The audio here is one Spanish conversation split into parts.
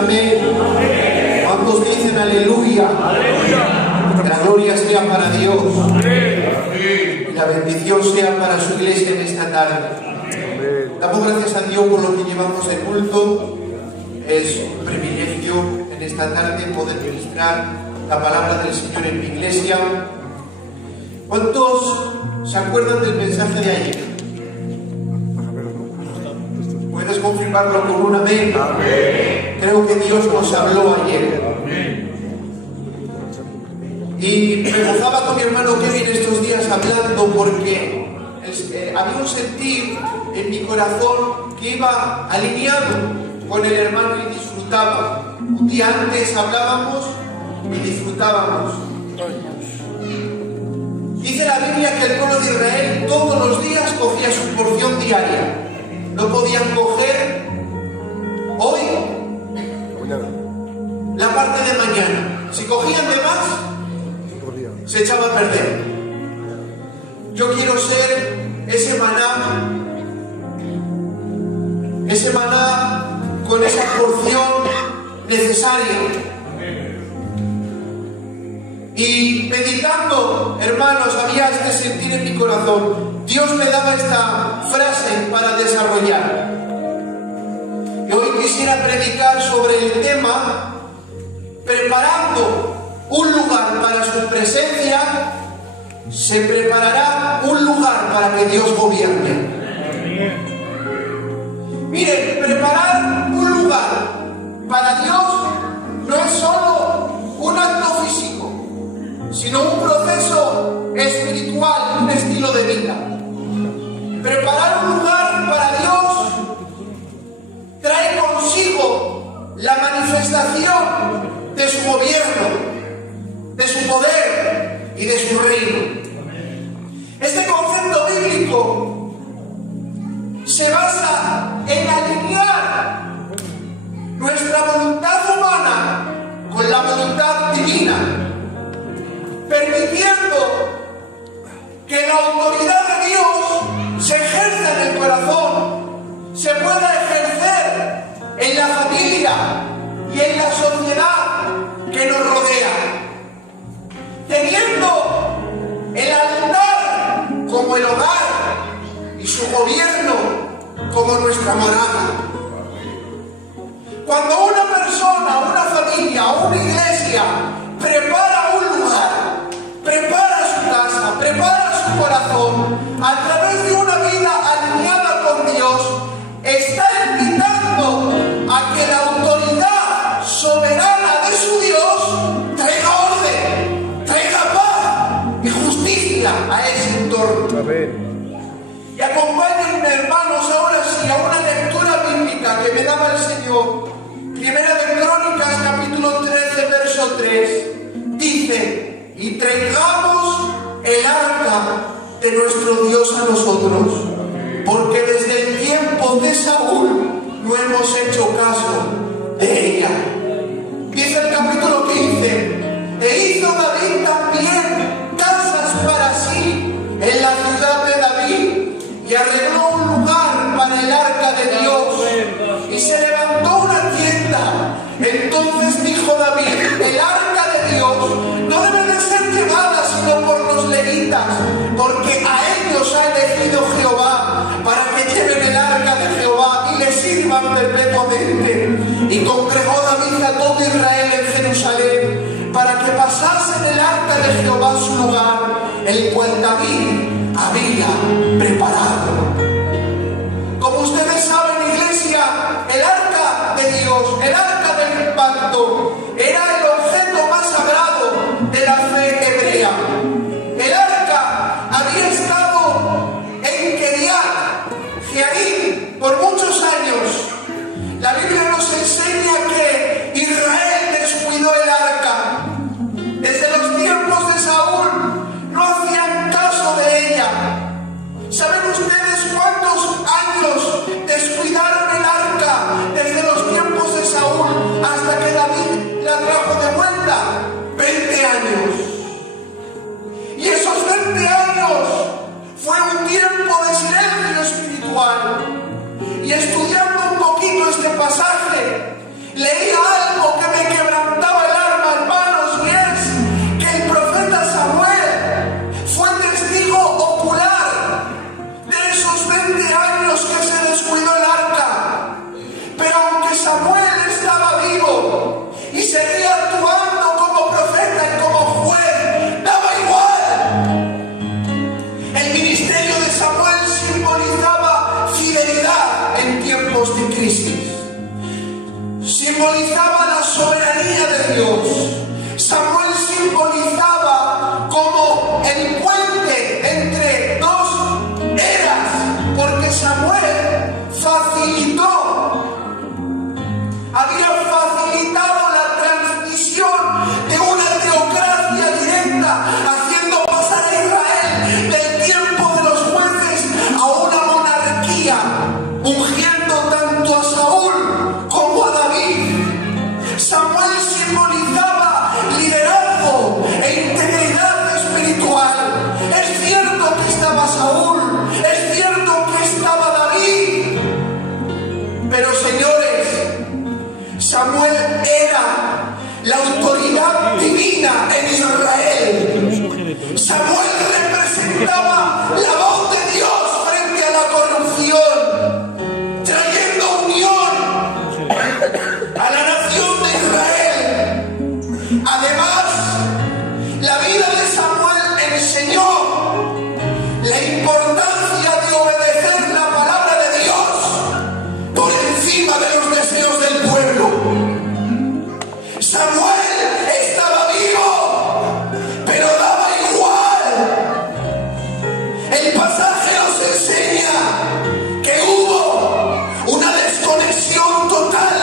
amén? ¿Cuántos dicen aleluya? Que la gloria sea para Dios. Y la bendición sea para su iglesia en esta tarde. Damos gracias a Dios por lo que llevamos de culto. Es un privilegio en esta tarde poder ministrar la palabra del Señor en mi iglesia. ¿Cuántos se acuerdan del mensaje de ayer? ¿Puedes confirmarlo con un amén? Creo que Dios nos habló ayer. Y me gozaba con mi hermano Kevin estos días hablando porque había un sentir en mi corazón que iba alineado con el hermano y disfrutaba. Un día antes hablábamos y disfrutábamos. Dice la Biblia que el pueblo de Israel todos los días cogía su porción diaria. No podían coger hoy la parte de mañana. Si cogían de más, se echaba a perder. Yo quiero ser ese maná con esa porción necesaria. Y meditando, hermanos, había este sentir en mi corazón. Dios me daba esta frase para desarrollar. Y hoy quisiera predicar sobre el tema preparando un lugar para su presencia. Se preparará un lugar para que Dios gobierne. Miren, preparar un lugar para Dios no es solo un acto físico, sino un proceso espiritual, un estilo de vida. Preparar un lugar para Dios trae consigo la manifestación de su gobierno, de su poder y de su reino. Este concepto bíblico se basa en alinear nuestra voluntad humana con la voluntad divina, permitiendo que la autoridad de Dios se ejerza en el corazón, se pueda ejercer en la familia y en la sociedad que nos rodea, teniendo el altar como el hogar y su gobierno como nuestra morada. Cuando una persona, una familia o una iglesia prepara un lugar, prepara su casa, prepara su corazón a través de una vida alineada con Dios, está invitando a que la autoridad soberana de su Dios traiga orden, traiga paz y justicia a ese entorno. Y acompáñenme, hermanos, ahora sí a una lectura bíblica que me daba el Señor. Primera de Crónicas, capítulo 13, verso 3. Dice: y traigamos el arca de nuestro Dios a nosotros, porque desde el tiempo de Saúl no hemos hecho caso de ella. Dice el capítulo 15: e hizo David también casas para sí en la ciudad de David, y arregló un lugar para el arca de Dios, y se levantó una tienda. Entonces dijo David: el arca de Dios no debe de ser llevada sino por los levitas, porque a ellos ha elegido Jehová para que lleven el arca de Jehová y le sirvan perpetuamente. Y congregó David a todo Israel en Jerusalén para que pasasen el arca de Jehová a su lugar, el cual David había preparado. Como ustedes saben, iglesia, el arca de Dios, el arca del pacto, era el objeto más sagrado de la fe hebrea. El arca había estado en Kiriat Jearim por muchos años. La Biblia nos enseña que Israel descuidó el arca. Desde los tiempos de Saúl no hacían caso de ella. ¿Saben ustedes cuál simbolizaba la soberanía de Dios. Samuel simbolizaba como el puente entre dos eras, porque Samuel había facilitado la transmisión de una teocracia directa, haciendo pasar a Israel del tiempo de los jueces a una monarquía, ungiendo tanto a Saúl como a David. Samuel simbolizaba liderazgo e integridad espiritual. Es cierto que estaba Saúl, es cierto que estaba David, pero señores, Samuel era la autoridad divina en Israel. Samuel representaba la voz de Dios frente a la corrupción, trayendo unión a la nación de Israel. Además, la vida de Samuel enseñó la importancia de obedecer la palabra de Dios por encima de los deseos del pueblo. Samuel estaba vivo, pero daba igual. El pasaje nos enseña que hubo una desconexión total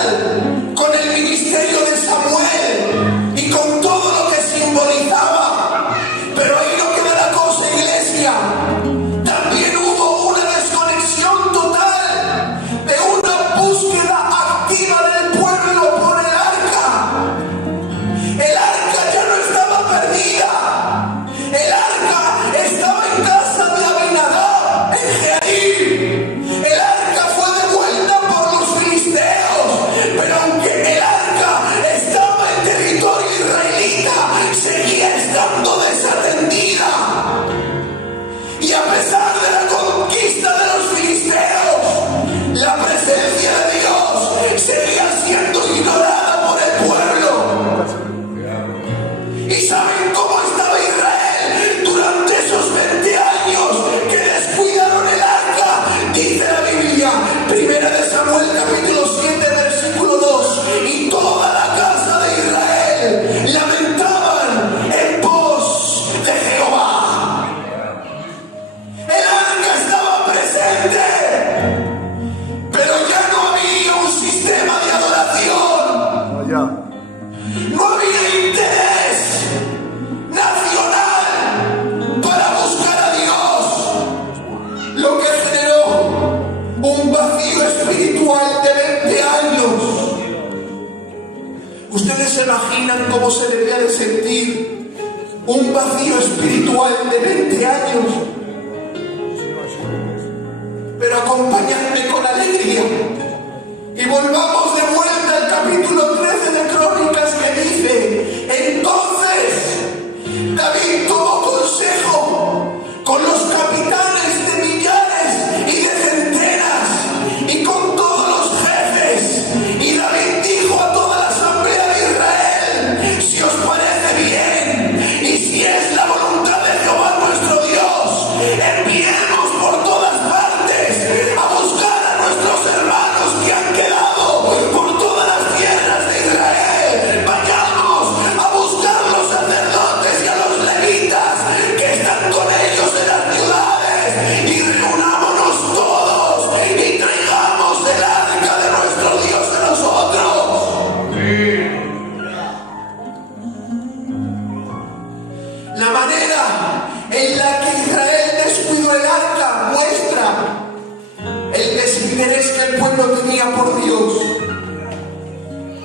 con el ministerio de Samuel y con todo lo que simbolizaba. Pero ahí no queda la cosa, iglesia. También hubo una desconexión total de una búsqueda activa del pueblo por el arca. El arca ya no estaba perdida. El arca estaba en casa de Abinadab, en Jearim. El arca fue devuelta por los filisteos, pero aunque el arca estaba en territorio israelita, seguía estando desatendida. Y a pesar de la conquista de los filisteos, la presencia de Dios seguía siendo ignorada por el pueblo. ¿Y saben cómo estaba Israel durante esos 20 años que descuidaron el arca? Dice la Biblia, 1 Samuel capítulo 7, versículo 2, y toda la casa de Israel lamentaban en pos de Jehová. El arca estaba presente, pero ya no había un sistema de adoración. No había interés nacional para buscar a Dios, lo que generó un vacío espiritual de 20 años. ¿Ustedes se imaginan cómo se debía de sentir un vacío espiritual de 20 años? Pero acompañadme con alegría y volvamos de vuelta al capítulo 13 de Crónicas, que dice: entonces David tomó consejo con los capitanes de millares y de centenas y con todos los jefes, y David dijo a toda la asamblea de Israel: si os parece bien y si es la voluntad de Jehová nuestro Dios, enviemos por todas partes a buscar a nuestros hermanos que han quedado por todas las tierras de Israel. Vayamos a buscar a los sacerdotes y a los levitas que están con ellos en las ciudades, y reunámonos todos y traigamos el arca de nuestro Dios a nosotros. La manera en la que Israel descuidó el arca muestra el desinterés que el pueblo tenía por Dios.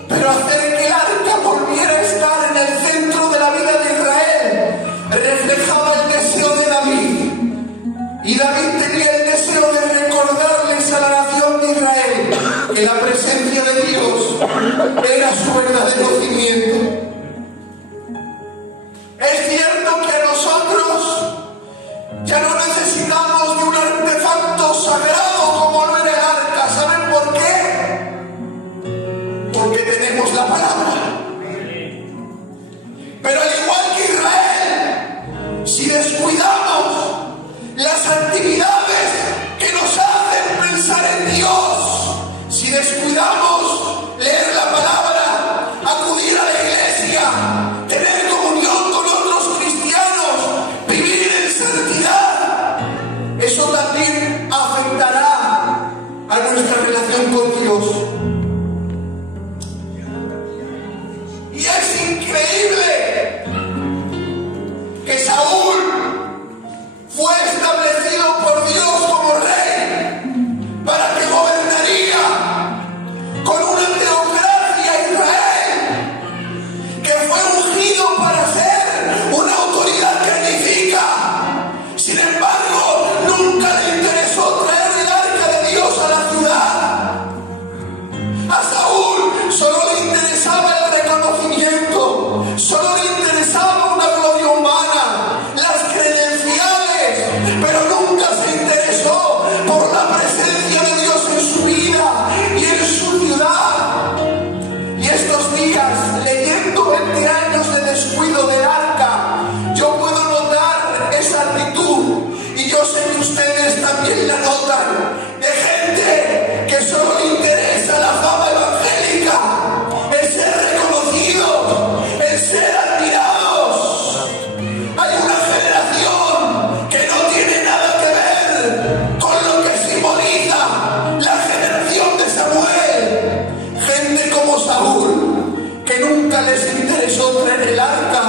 Pero hacer que el arca volviera a estar en el centro de la vida de Israel reflejaba el deseo de David. Y David tenía el deseo de recordarles a la nación de Israel que la presencia de Dios era su verdadero cimiento. Es cierto que nosotros ya no necesitamos de un artefacto sagrado como lo era el arca. ¿Saben por qué? Porque tenemos la palabra. Pero al igual que Israel, si descuidamos las actividades que nos hacen pensar en Dios, si descuidamos leer la palabra les interesó traer el arca.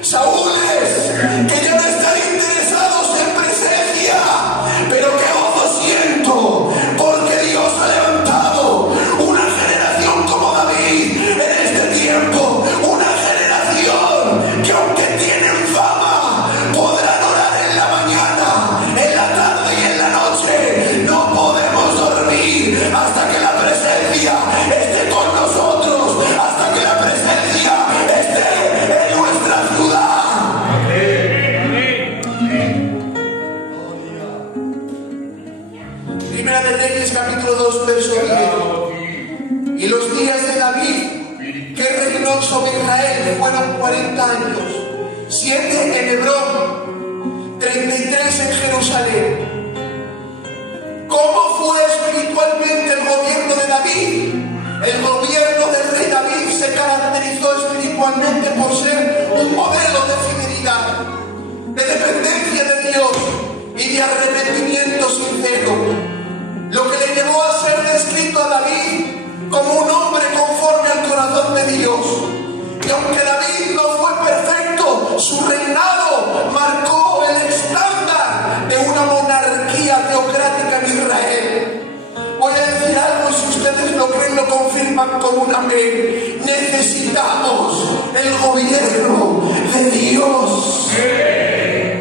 Saúles que ya no están interesados en presencia, pero qué gozo siento, porque Dios ha levantado una generación como David en este tiempo, una generación que aunque tienen fama, podrán orar en la mañana, en la tarde y en la noche. No podemos dormir hasta que la presencia esté con nosotros, hasta que la presencia esté en nuestra ciudad. Primera de Reyes, capítulo 2, verso 10. Y los días de David, que reinó sobre Israel, fueron 40 años, 7 en Hebrón, 33 en Jerusalén. ¿Cómo fue espiritualmente el gobierno de David? El gobierno del rey David se caracterizó espiritualmente por ser un modelo de fidelidad, de dependencia de Dios y de arrepentimiento sincero, lo que le llevó a ser descrito a David como un hombre conforme al corazón de Dios. Y aunque David no fue perfecto, su reinado marcó el estándar de una monarquía teocrática en Israel. Voy a decir algo, y si ustedes lo creen, lo confirman con un amén. Necesitamos el gobierno de Dios.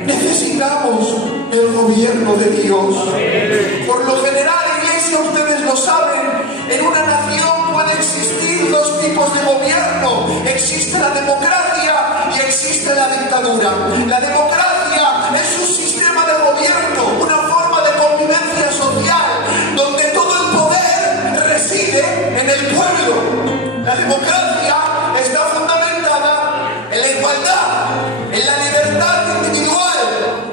Necesitamos el gobierno de Dios. Por lo general, iglesia, ustedes lo saben, en una nación puede existir dos tipos de gobierno. Existe la democracia y existe la dictadura. La democracia es un sistema de gobierno, una forma de convivencia social, donde todo el poder reside en el pueblo. La democracia está fundamentada en la igualdad, en la libertad individual,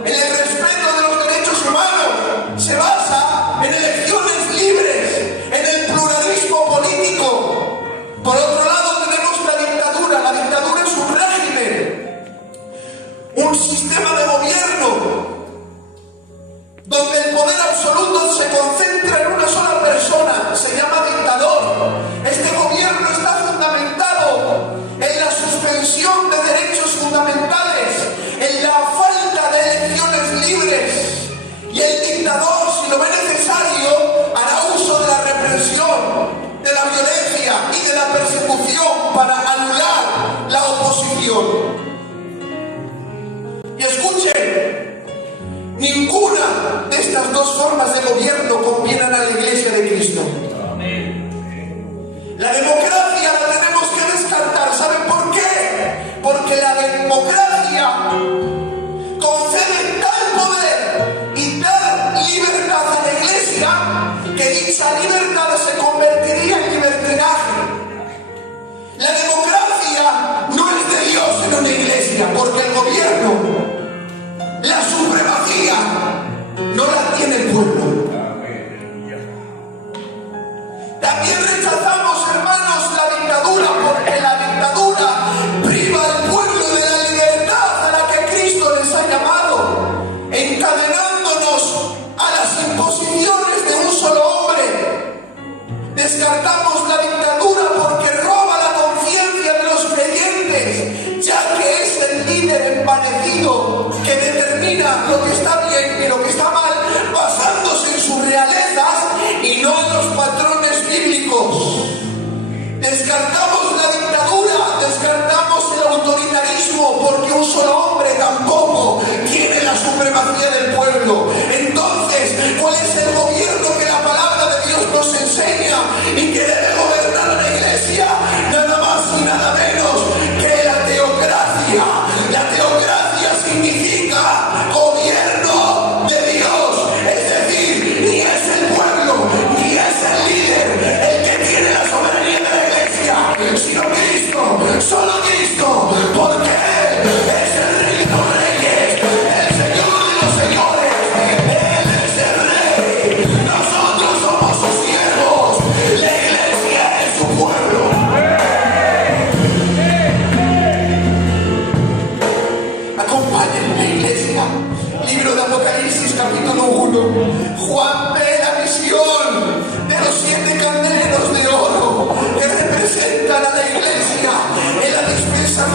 en el respeto de los derechos humanos. Se basa en elecciones libres, en el pluralismo político. Por otro lado tenemos la dictadura. La dictadura es un régimen, un sistema de gobierno donde el poder absoluto se concentra en una sola persona. Se llama dictador. Este gobierno está fundamentado en la suspensión de derechos fundamentales, en la falta de elecciones libres. Y el dictador, si lo ve necesario, hará uso de la represión, de la violencia y de la persecución para anular la oposición. Y escuchen, ninguna de estas dos formas de gobierno convienen a la Iglesia de Cristo. La democracia la tenemos que descartar. ¿Saben por qué? Porque la democracia concede tal poder y tal libertad a la Iglesia que dicha libertad se convertiría en libertinaje. La democracia no es de Dios en una iglesia, porque el gobierno, la supremacía, no la tiene el pueblo. También rechazamos, hermanos, la dictadura, porque la dictadura priva al pueblo de la libertad a la que Cristo les ha llamado, encadenándonos a las imposiciones de un solo hombre. Descartamos la dictadura porque roba la conciencia de los creyentes, ya que es el líder envanecido que determina lo que está bien y lo que está mal, basándose en sus realezas y no en los patrones bíblicos. Descartamos la dictadura, descartamos el autoritarismo, porque un solo hombre tampoco tiene la supremacía del pueblo. Entonces, ¿cuál es el gobierno que la palabra de Dios nos enseña y que debe gobernar a la iglesia? Nada más y nada menos que la teocracia. La teocracia significa gobierno de Dios, es decir, ni es el pueblo, ni es el líder el que tiene la soberanía de la iglesia, sino Cristo, solo Cristo, porque Él es el Rey de los Reyes, el Señor de los Señores.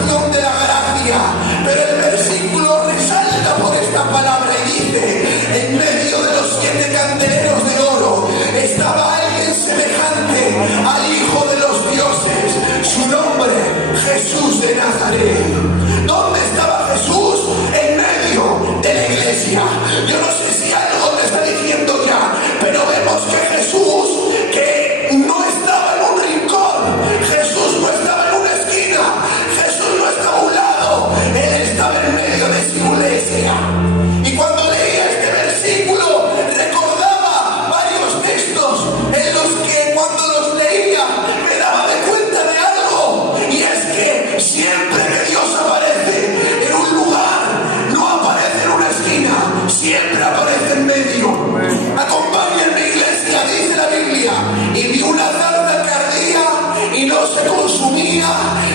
renovación de la gracia. Pero el versículo resalta por esta palabra y dice: en medio de los 7 candeleros de oro estaba alguien semejante al Hijo de los dioses, su nombre Jesús de Nazaret. ¿Dónde estaba Jesús? En medio de la iglesia. Yo no sé si algo te está diciendo ya, pero vemos que Jesús, que no estaba en un rincón, Jesús no estaba en una esquina, Jesús no estaba a un lado, Él estaba en medio de su iglesia. Y cuando leía este versículo recordaba varios textos en los que cuando los leía me daba de cuenta de algo, y es que siempre que Dios aparece en un lugar, no aparece en una esquina, siempre aparece en medio. Acompáñenme, iglesia, dice la Biblia: y vi una zarza que ardía y no se consumía,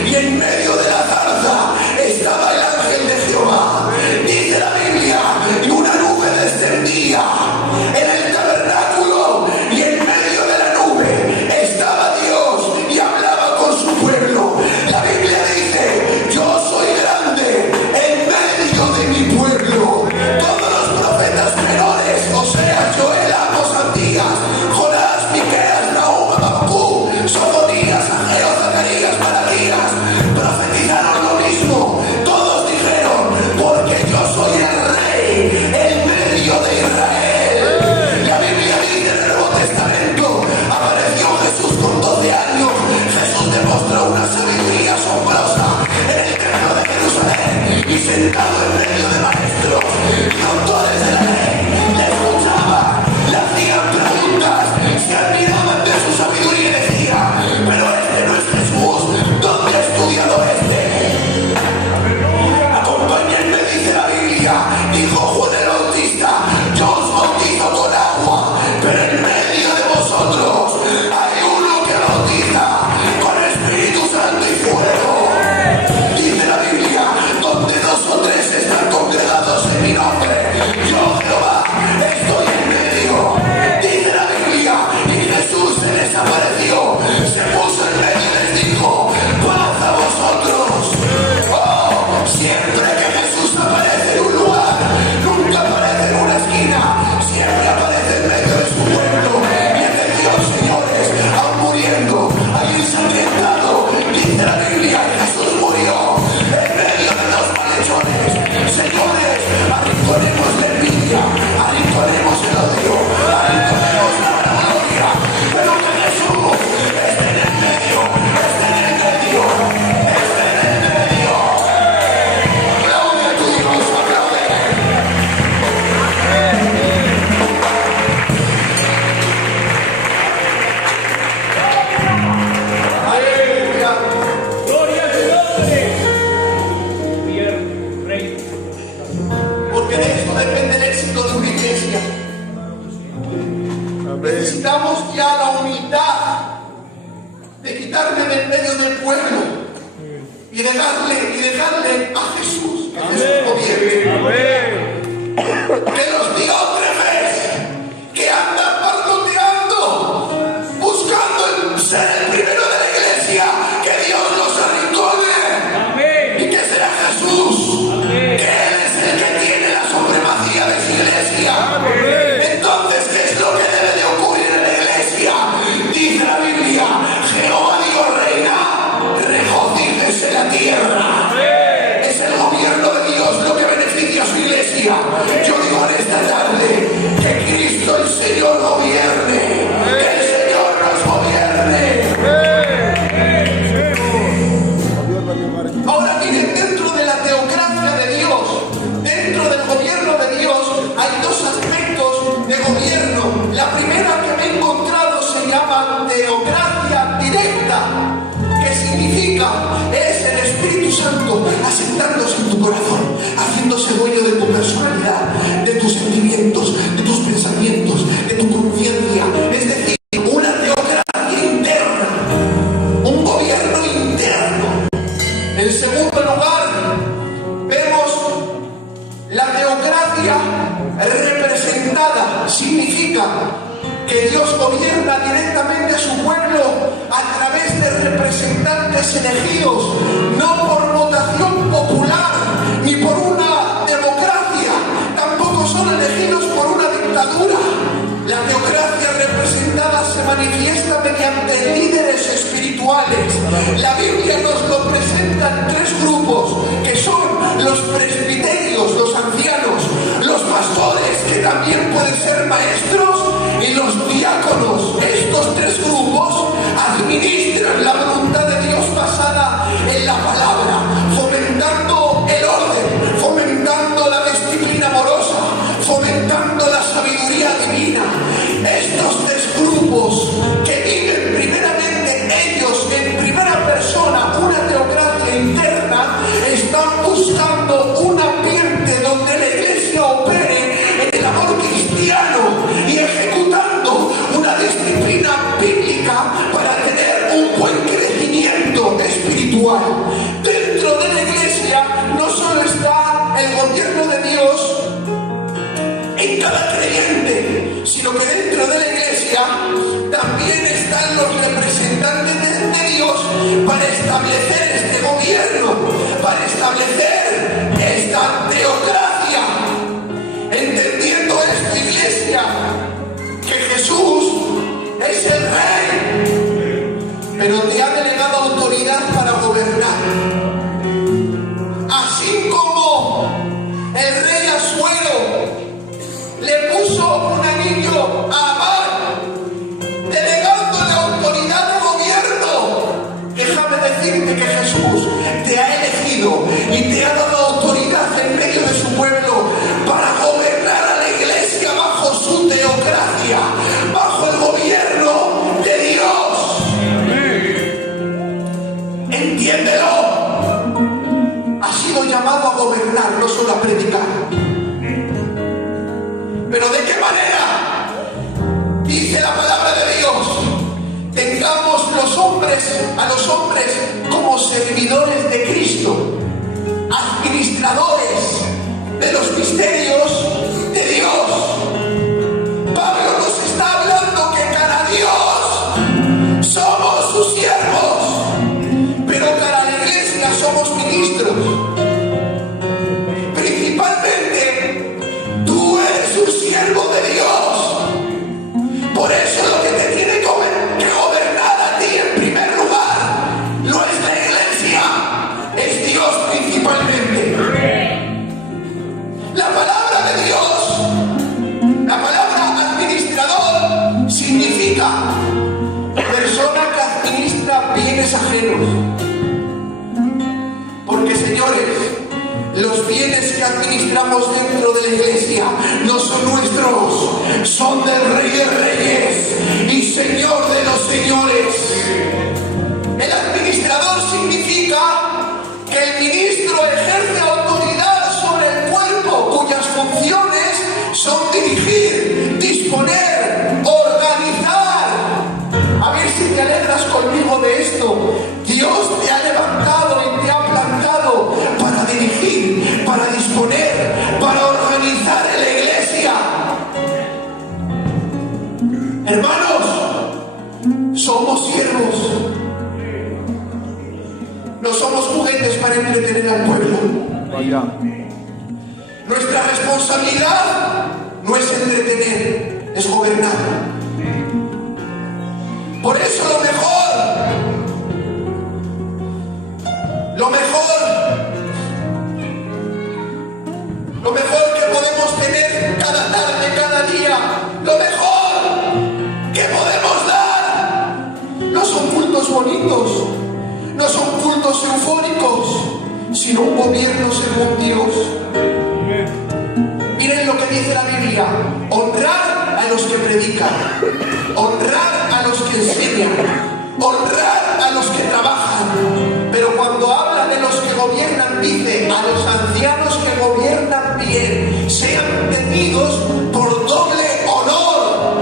y en medio de la zarza estaba el ángel de Jehová. Dice la Biblia: y una nube descendía en el tabernáculo, y en medio de la nube estaba Dios y hablaba con su pueblo. La Biblia dice: yo soy grande en medio de mi pueblo. Todos los profetas menores, Oseas, Joel, Amos, Abdías, Jonás, Miqueas, Nahum, Habacuc, Sofonías, Ageo, Zacarías, Malaquías, profetizaron lo mismo. Todos dijeron: porque yo soy el rey en medio de Israel. La Biblia dice en el Nuevo Testamento: apareció Jesús con 12 años. Jesús demostró una sabiduría asombrosa en el templo de Jerusalén, y sentado en medio de maestros y doctores de la ley, le escuchaban, le hacían preguntas, se admiraban de su sabiduría y decían: pero este no es Jesús, ¿dónde ha estudiado este? Acompáñenme, dice la Biblia, dijo Juan el Bautista: yo os bautizo con agua, pero en medio de vosotros hay uno que bautiza con Espíritu Santo y fuego. Dice la Biblia: donde 2 o 3 están congregados en mi nombre, yo, Jehová, estoy en medio. Dice la Biblia: y Jesús se les apareció, se puso en medio y les dijo: paz a vosotros. Oh, siempre que Jesús aparece en un lugar, nunca aparece en una esquina, siempre aparece en medio de su pueblo. Y atención, señores, aún muriendo, ahí ensangrentado, dice la Biblia: Jesús murió en medio de los malhechores. Señores, arrinconemos la envidia, arrinconemos el odio, arrinconemos la vanagloria, pero que Jesús esté en el medio, esté en el medio, esté en el medio. Aplaude a tu Dios, aplaude. Aleluya. Gloria a tu nombre. Rey. Porque de esto depende el éxito de una iglesia. Necesitamos ya la humildad de quitarme del medio del pueblo y dejarle a Jesús, que Jesús gobierne. Que los diótrefes que andan parloteando, buscando el ser el primero de la iglesia, que Dios los arrincone. ¿Y que será Jesús? Que Él es el que tiene la supremacía de su iglesia. Entonces, ¿qué es lo que debe de ocurrir en la iglesia? Dice la Biblia: Jehová Dios reina, regocíjese la tierra. Es el gobierno de Dios lo que beneficia a su iglesia. Yo digo en esta tarde que Cristo el Señor gobierne, que el Señor nos gobierne. Ahora miren, dentro de la teocracia de Dios, dentro del gobierno de Dios, hay 2 aspectos de gobierno. La primera que me he encontrado se llama teocracia directa, que significa es el Espíritu Santo asentándose en tu corazón, haciéndose dueño de tu personalidad, de tus sentimientos, de tus pensamientos, de tu conciencia. Es decir, una teocracia interna, un gobierno interno. En segundo lugar, vemos la teocracia representada. Significa que Dios gobierna directamente a su pueblo a través de representantes elegidos, no por votación ni por una democracia, tampoco son elegidos por una dictadura. La teocracia representada se manifiesta mediante líderes espirituales. La Biblia nos lo presenta en tres grupos, que son los presbiterios, los ancianos, los pastores, que también pueden ser maestros, y los diáconos. Estos tres grupos administran la voluntad de Dios basada en la palabra, fomentando el orden, fomentando la disciplina amorosa, fomentando la sabiduría divina. Estos tres grupos que viven primeramente ellos en primera persona una teocracia interna, están buscando un ambiente donde la iglesia opere en el amor cristiano y ejecutando una disciplina bíblica para tener un buen crecimiento espiritual. Dentro de la iglesia no solo está el gobierno de Dios en cada creyente, sino que dentro de la iglesia también están los representantes de Dios para establecer este gobierno, para establecer esta teocracia. Entendiendo esto, iglesia, que Jesús es el Rey, pero te ha delegado autoridad para gobernar. Así como el rey Asuero le puso un anillo a Amán, delegándole autoridad de gobierno, déjame decirte que Jesús te ha elegido y te ha dado autoridad en medio de su pueblo para gobernar a la iglesia bajo su teocracia, bajo el gobierno de Dios. Entiéndelo. Ha sido llamado a gobernar, no solo a predicar. ¿Pero de qué manera? Dice la palabra de Dios: tengamos a los hombres como servidores de Cristo, administradores de los misterios de Dios. Pablo nos está hablando que cara a Dios somos sus siervos, pero cara a la iglesia somos ministros. Principalmente, tú eres un siervo de Dios. Por eso lo que te tiene que gobernar a ti en primer lugar no es la iglesia, es Dios principalmente. La palabra de Dios, la palabra administrador, significa persona que administra bienes ajenos. Porque, señores, los bienes que administramos dentro de la iglesia no son nuestros, son del Rey de Reyes y Señor de los Señores. El administrador significa que el ministro ejerce autoridad sobre el cuerpo, cuyas funciones son dirigir, disponer, organizar. A ver si te alegras conmigo de esto. Dios te ha levantado y te ha plantado para dirigir, para disponer, para organizar en la iglesia. Hermanos, somos siervos. No somos juguetes para entretener al pueblo. Nuestra responsabilidad no es entretener, es gobernar. Por eso lo mejor que podemos tener cada tarde, cada día, lo mejor que podemos dar, no son cultos bonitos, no son cultos eufóricos, sino un gobierno según Dios. Miren lo que dice la Biblia: honrar a los que predican, honrar a los que enseñan, honrar a los que trabajan. Pero cuando habla de los que gobiernan, dice a los ancianos que gobiernan bien, sean tenidos por doble honor.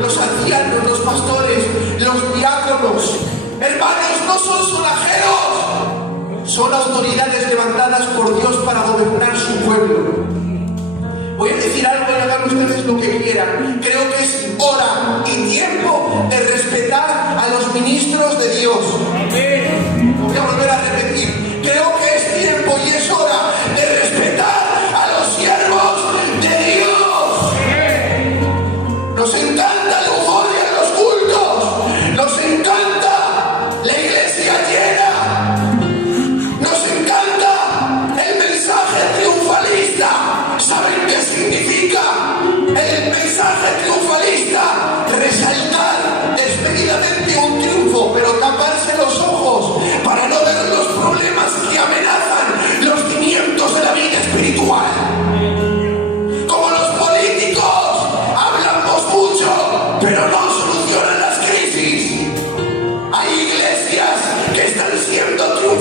Los ancianos, los pastores, los diáconos, hermanos, no son sonajeros, son autoridades levantadas por Dios para gobernar su pueblo. Voy a decir algo y hagan ustedes lo que quieran. Creo que es hora y tiempo de respetar a los ministros de Dios. Voy a volver a repetir. Creo que es tiempo y es hora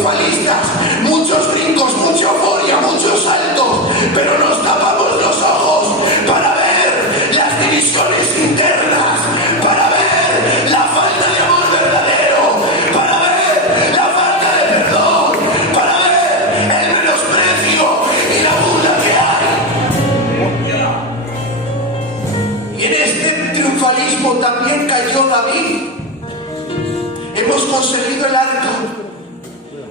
triunfalistas, muchos brincos, mucha euforia, muchos saltos, pero nos tapamos los ojos para ver las divisiones internas, para ver la falta de amor verdadero, para ver la falta de perdón, para ver el menosprecio y la burla que hay. Y en este triunfalismo también cayó David. Hemos conseguido el arca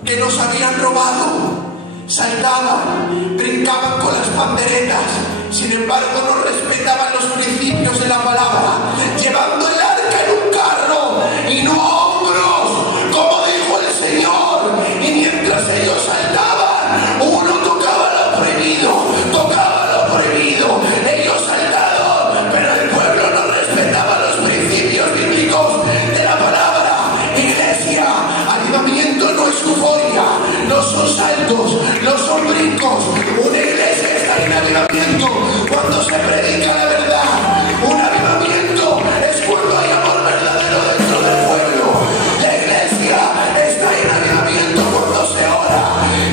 que nos habían robado. Saltaban, brincaban con las panderetas, sin embargo no respetaban los principios de la palabra, llevando el arca en un carro y no a hombros, como dijo el Señor. Y mientras ellos saltaban, uno tocaba lo prohibido, ellos saltaron, pero el pueblo no respetaba los principios bíblicos de la palabra. Iglesia, avivamiento no es euforia, no son saltos, no son brincos. Una iglesia está en avivamiento cuando se predica la verdad. Un avivamiento es cuando hay amor verdadero dentro del pueblo. La iglesia está en avivamiento cuando se ora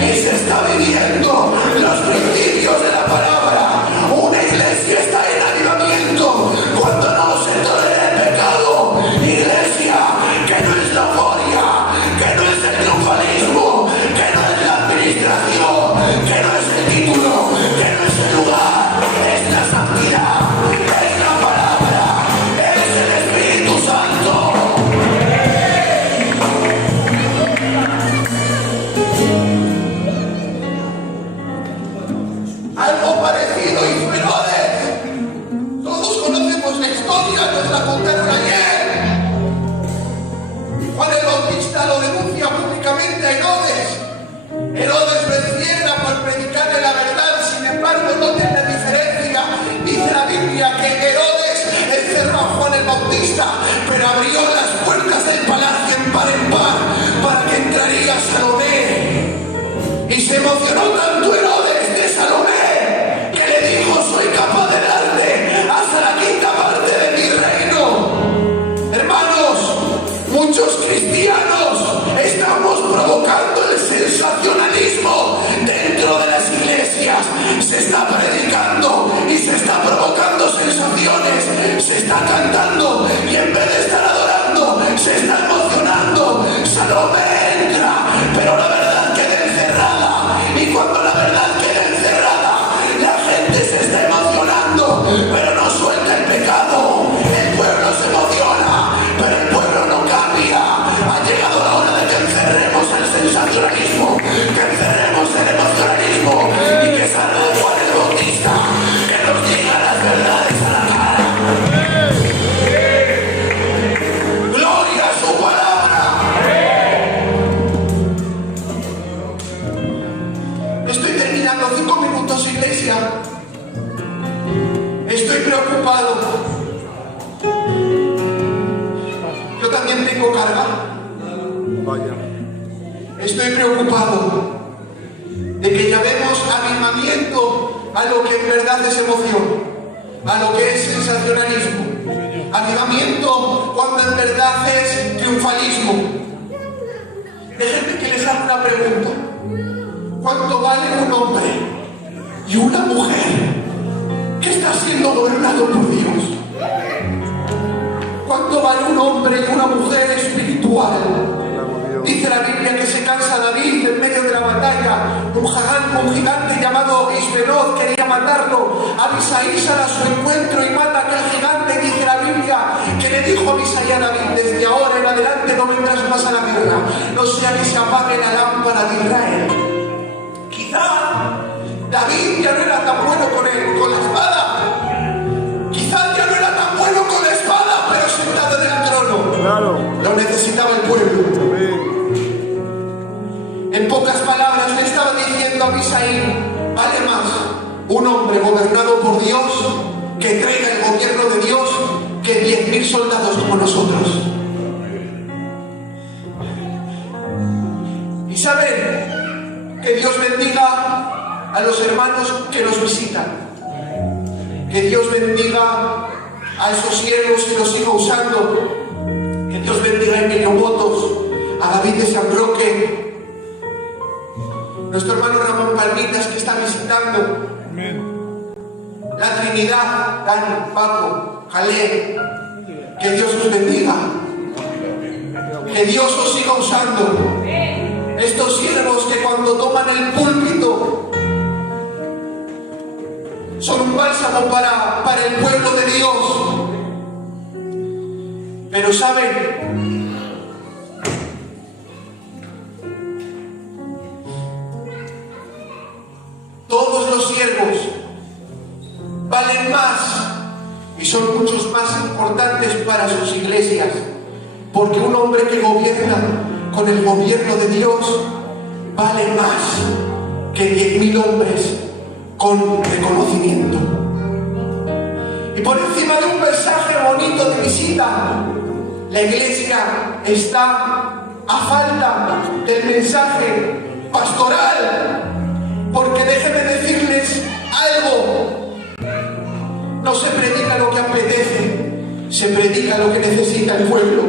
y se está viviendo los principios de la palabra. Una iglesia está en avivamiento cuando no se tolera el pecado. Iglesia, que no es la euforia, que no es el triunfalismo, que no es la administración, que no es el título, que no es el lugar, es la santidad, es la palabra, es el Espíritu Santo. Algo parecido hizo Herodes. Todos conocemos la historia, nos la contaron ayer. Juan el Bautista lo denuncia públicamente a Herodes. Herodes lo encierra por predicarle la verdad. Sin embargo, noten la diferencia. Dice la Biblia que Herodes encerró a Juan el Bautista, pero abrió las puertas del palacio en par para que entraría Salomé. Y se emocionó tanto Herodes de Salomé que le dijo: soy capaz de darte hasta la quinta parte de mi reino. Hermanos, muchos cristianos estamos provocando el sensacionalismo dentro de las iglesias. Se está predicando y se está provocando sensaciones, se está cantando y en vez de estar adorando se está emocionando. Salomé entra, pero la verdad queda encerrada, y cuando la verdad queda encerrada, la gente se está emocionando, pero no suelta el pecado. El pueblo se emociona, pero el pueblo no cambia. Ha llegado la hora de que encerremos el sensacionalismo, que encerremos el emocionalismo y que salga Juan el Bautista, que nos diga las verdades a la cara. Gloria a su palabra. Estoy terminando, 5 minutos, iglesia. Estoy preocupado. Yo también tengo carga. Estoy preocupado de que llamemos avivamiento a lo que en verdad es emoción, a lo que es sensacionalismo. Avivamiento cuando en verdad es triunfalismo. Déjenme que les haga una pregunta. ¿Cuánto vale un hombre y una mujer que está siendo gobernado por Dios? ¿Cuánto vale un hombre y una mujer espiritual? Dice la Biblia que se cansa David en medio de la batalla. Un gigante llamado Isbenoz quería matarlo. Abisai sale a su encuentro y mata a aquel gigante. Dice la Biblia que le dijo Abisai a David: desde ahora en adelante no vendrás más a la guerra, no sea que se apague la lámpara de Israel. Quizá David ya no era tan bueno con la espada. Quizá ya no era tan bueno con la espada, pero sentado en el trono. Claro. Lo necesitaba el pueblo. En pocas palabras le estaba diciendo a Abisai: vale más un hombre gobernado por Dios, que traiga el gobierno de Dios, que 10.000 soldados como nosotros. Y saben, que Dios bendiga a los hermanos que nos visitan, que Dios bendiga a esos siervos que los siga usando, que Dios bendiga a Emilio Motos, a David de San Roque, nuestro hermano Ramón Palmitas, que está visitando la Trinidad, Dani, Paco, Jalé. Que Dios os bendiga. Que Dios os siga usando. Estos siervos que cuando toman el púlpito son un bálsamo para el pueblo de Dios. Pero saben, todos los siervos valen más y son muchos más importantes para sus iglesias, porque un hombre que gobierna con el gobierno de Dios vale más que 10.000 hombres con reconocimiento. Y por encima de un mensaje bonito de visita, la iglesia está a falta del mensaje pastoral, porque déjenme decirles algo: no se predica lo que apetece, se predica lo que necesita el pueblo.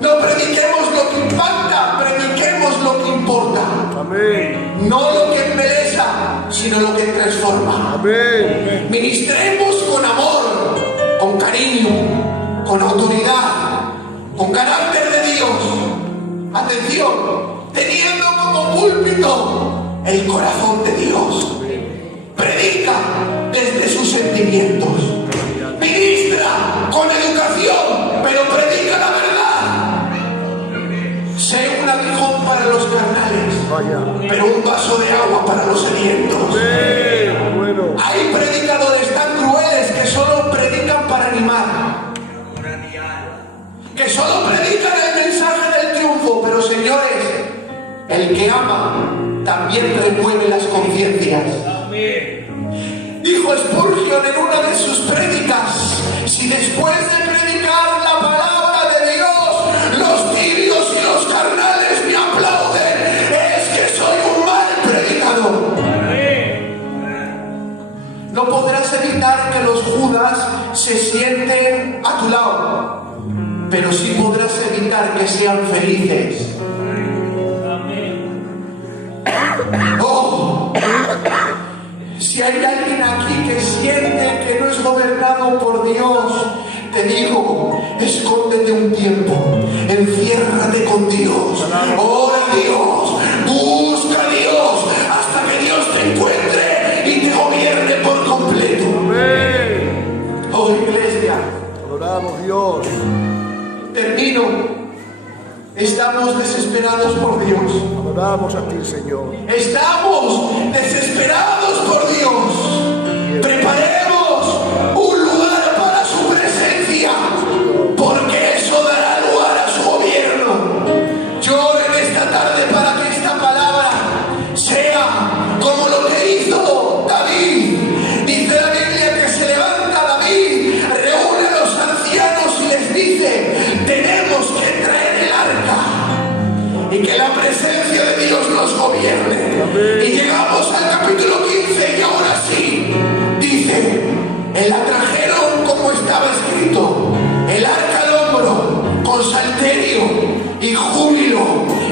No prediquemos lo que impacta, prediquemos lo que importa. Amén. No lo que embeleza, sino lo que transforma. Amén. Ministremos con amor, con cariño, con autoridad, con carácter de Dios. Atención, teniendo como púlpito el corazón de Dios. Predica desde sus sentimientos. Ministra con educación, pero predica la verdad. Sé un aguijón para los carnales, pero un vaso de agua para los sedientos. Hay predicadores tan crueles que solo predican para animar, que solo predican el mensaje del triunfo. Pero señores, el que ama también remueve las conciencias. Dijo Spurgeon en una de sus prédicas: si después de predicar la palabra de Dios los tibios y los carnales me aplauden, es que soy un mal predicador. No podrás evitar que los Judas se sienten a tu lado, pero sí podrás evitar que sean felices. Oh, si hay alguien aquí que siente que no es gobernado por Dios, te digo, escóndete un tiempo, enciérrate con Dios, ora a Dios, busca a Dios hasta que Dios te encuentre y te gobierne por completo. Amén. Oh, iglesia, adoramos Dios. Termino. Estamos desesperados por Dios. Adoramos a ti, Señor. Estamos desesperados por Dios. Preparemos un lugar para su presencia, porque eso dará lugar a su gobierno. Yo en esta tarde para que esta palabra sea como lo que hizo David. Dice la Biblia que se levanta David, reúne a los ancianos y les dice: tenemos que traer el arca y que la presencia de Dios nos gobierne. Amén. Y llegamos al capítulo 15 y ahora sí, dice: la trajeron como estaba escrito, el arca al hombro, con salterio y júbilo.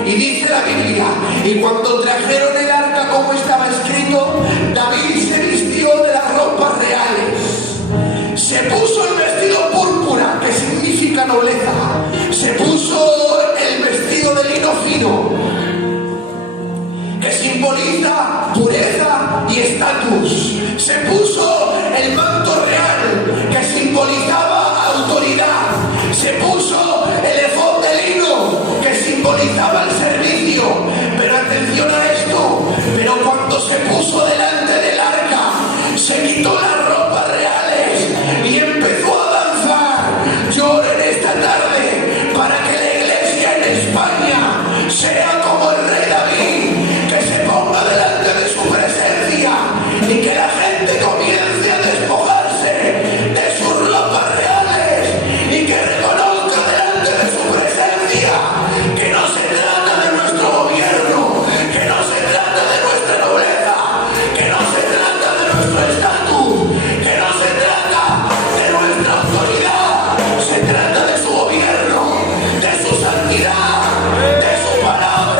Y dice la Biblia: y cuando trajeron el arca como estaba escrito, David se vistió de las ropas reales, se puso el vestido púrpura, que significa nobleza, se puso el vestido de lino fino, que simboliza pureza y estatus, se puso el manto real, que simbolizaba autoridad, se puso el efod de lino, que simbolizaba el servicio. Pero atención a esto: pero cuando se puso delante del arca, se quitó las ropas reales y empezó a danzar. Yo en esta tarde para que la iglesia en España sea como el rey David, que se ponga delante de su presencia y que la gente comience a despojarse de sus ropas reales y que reconozca delante de su presencia que no se trata de nuestro gobierno, que no se trata de nuestra nobleza, que no se trata de nuestro estatus, que no se trata de nuestra autoridad, se trata de su gobierno, de su santidad, de su palabra.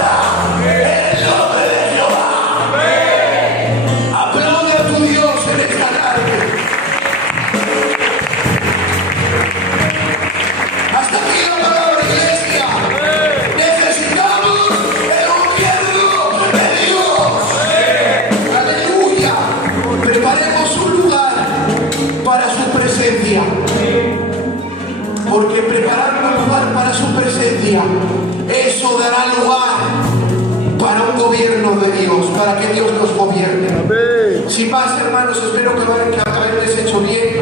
dará lugar para un gobierno de Dios, para que Dios nos gobierne. Amén. Sin más, hermanos, espero que haberles hecho bien.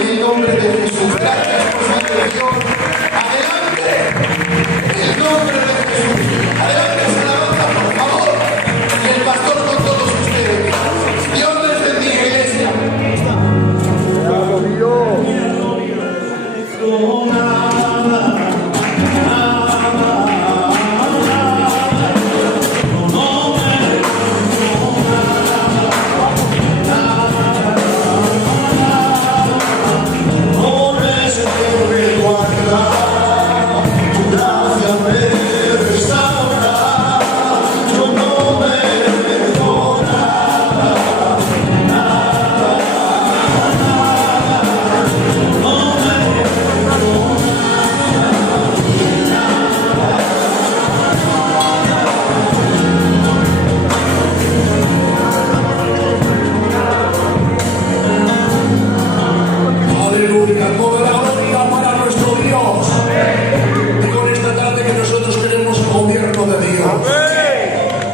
En el nombre de Jesús. Gracias por su atención. Adelante. En el nombre de Jesús. Adelante, se levanta, por favor. Y el pastor con todos ustedes. Dios les bendiga, iglesia. Te amo, Dios. Aleluya, toda la gloria para nuestro Dios. Digo en esta tarde que nosotros queremos el gobierno de Dios.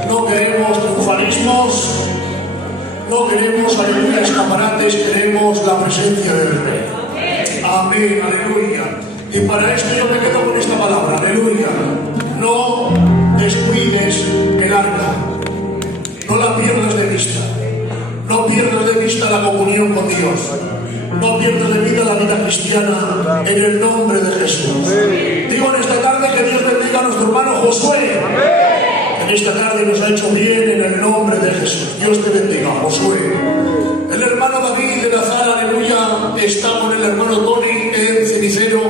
No queremos triunfalismos, no queremos aleluya escaparates, queremos la presencia del Rey. Amén, aleluya. Y para esto yo me quedo con esta palabra, aleluya. No descuides el arca, no la pierdas de vista, no pierdas de vista la comunión con Dios. No pierdas de vida la vida cristiana en el nombre de Jesús. Digo en esta tarde que Dios bendiga a nuestro hermano Josué. En esta tarde nos ha hecho bien en el nombre de Jesús. Dios te bendiga, Josué. El hermano David de Nazar, aleluya, está con el hermano Tony en Cenicero,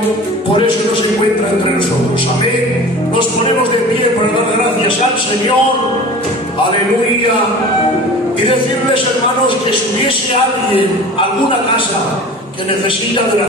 por eso no se encuentra entre nosotros. Amén. Nos ponemos de pie para dar gracias al Señor. Aleluya. Y decirles, hermanos, que si hubiese alguien, alguna casa que necesita de la